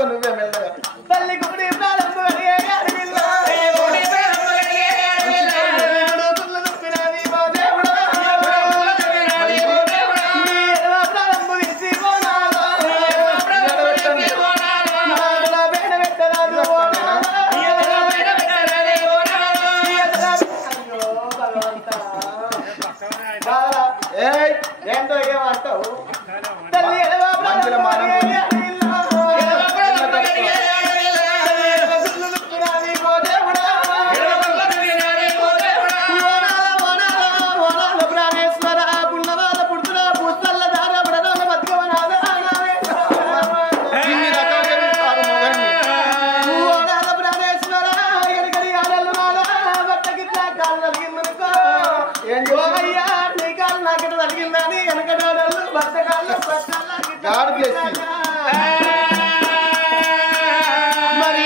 చేసుకో నువ్వే మెల్లగా తల్లి గుడి ప్రారంభం ఏంటో ఏమంటావు తల్లి మంచిగా మానం God bless you. మరి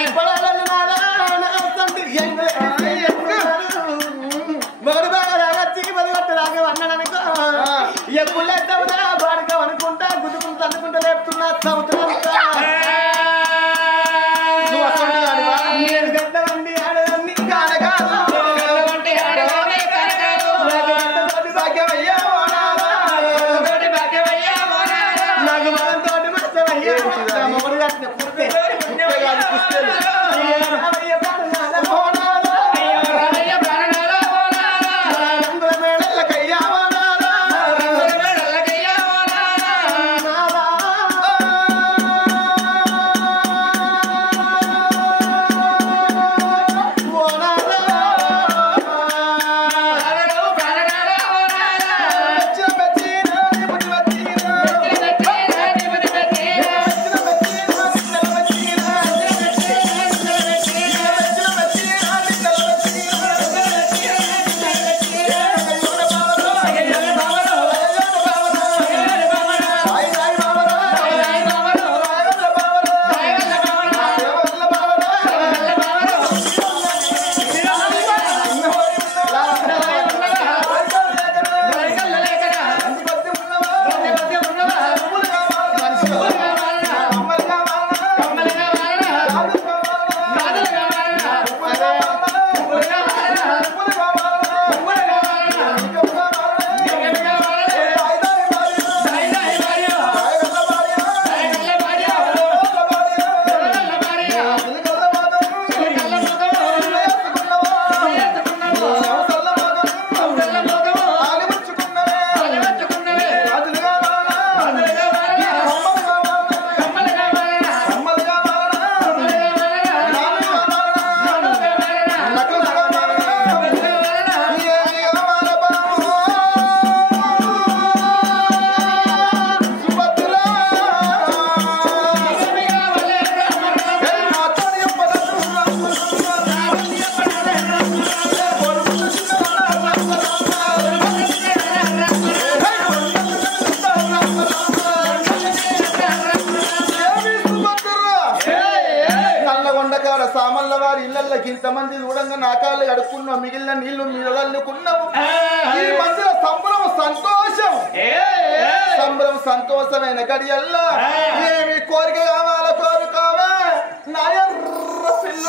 మగడు బాగా రాగచ్చి పది గట్ట రాగా అన్నాడనుకో ఎప్పుడు లేస్తావురా బాడుగా అనుకుంటా గుద్దుకుంటూ అందుకుంటా లేపుతున్నా చదువుతున్నా నేను గద్దవండి ఆడదాన్ని కానకాదు నాకు మనంతోటి మచ్చవయ్యా మొగడు కట్టిన పుట్టే సామల్ల వారి ఇళ్లకి ఇంతమంది చూడంగా నాకాలు కడుక్కున్నావు మిగిలిన నీళ్లు మీదల్లుకున్నావు ఈ మధ్య సంబరం సంతోషం సంతోషమైన గడియల్లా ఏమి కోరిక కావాల కోరుకోవే నాయర్ర పిల్ల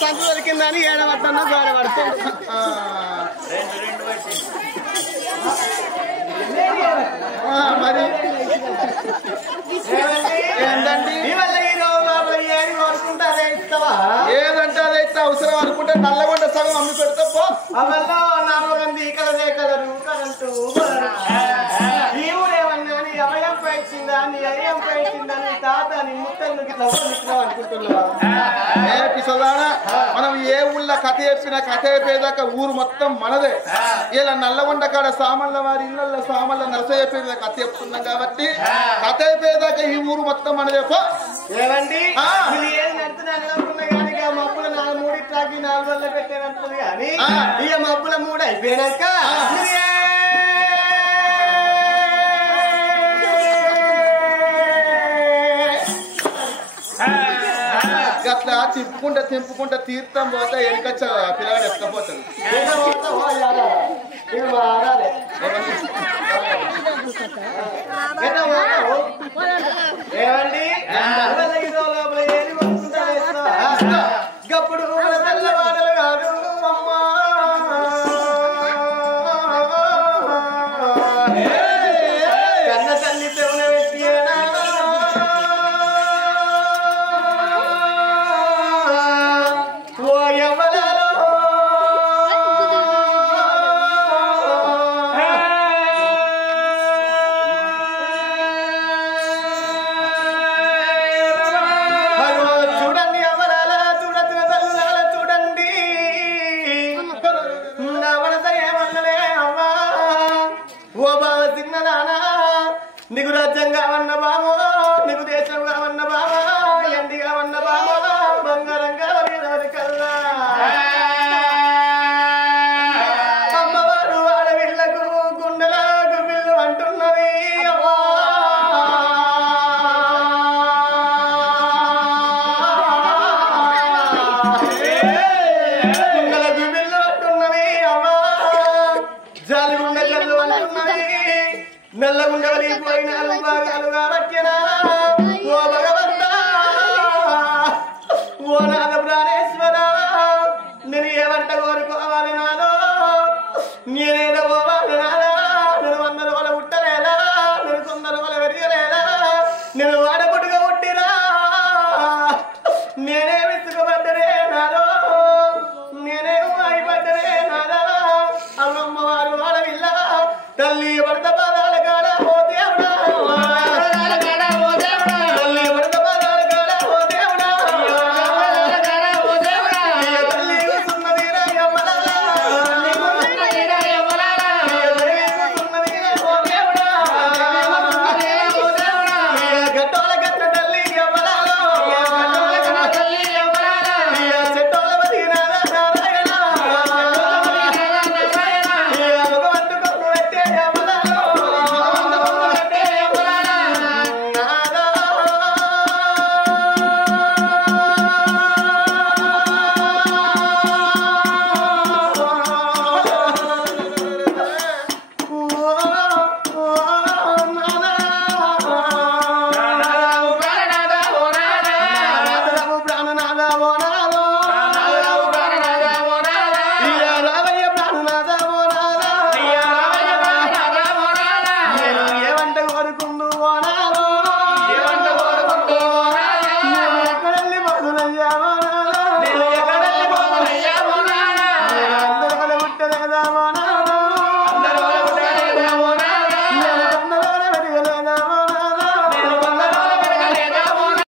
సంత దొరికిందని ఏడబడుతున్నా గోడబడుతుంది మరి ఏంటండి ఏదంటే అదైతే అవసరం అనుకుంటే నల్లగొండ సగం అమ్మి పెడతా అవల్లో 4 మంది కలదే కలరు కరెంటు ఈ ఊరేమన్నా నీ అభయం పైచిందా నీ అయ్యం పైచిందా నీ తాత నీ ముత్తలు అనుకుంటున్నావా మనం ఏ ఊళ్ళో కథ చెప్పినా కథ అయిపోయేదాకా ఊరు మొత్తం మనదే ఇలా నల్లగొండ కాడ సామల్ల వారి ఇళ్ళల్లో సామల్ల నరస చెప్పేది కథ చెప్తున్నాం కాబట్టి కథ అయిపోయేదాకా ఈ ఊరు మొత్తం మనదే ఏమండి ఏం నడుతున్నా కానీ మబ్బుల 3 ట్రాకి 4 వల్ల పెట్టేనట్టుంది కానీ ఇక మబ్బుల 3 అయిపోయినాక తింపుకుంటా తీర్థం పోతే ఎనికొచ్చ పిల్లగాడు ఎత్తపోతాడు. ఏమండి గప్పుడు తెల్లవాడలు కాదు అమ్మా కన్న తల్లి తెవున పెట్టి ఓ ఎవలలో చూడండి ఎవరాల చూడతిన తల్లులాల చూడండి నా మనస ఏమన్నలే అమ్మా ఓ బావ చిన్నదానా నీకు రాజ్యంగా ఉన్న బావో నీకు దేశంగా ఉన్న బావా ఎండిగా ఉన్న బావో బంగారంగా కల్లా అమ్మవారు ఆడవిళ్లకు గుండెలకు బిల్లు అంటున్నది అమ్మా గుండెలకు బిల్లు అంటున్నది అమ్మా జాలిగుండ జల్లు అంటున్నది నల్లగుండ వలిగిపోయిన భాగాలుగా రక్యనా ఓ భగవంతా ఓ నాద ప్రాణేశ్వర నేను ఏమంట కోరుకోవాలి నాలో నేనేదో పోవాలి నాదా నేను 100 రోజులు ఉట్టలేదా నేను 100 రోజులు పెరగలేదా నేను వాడ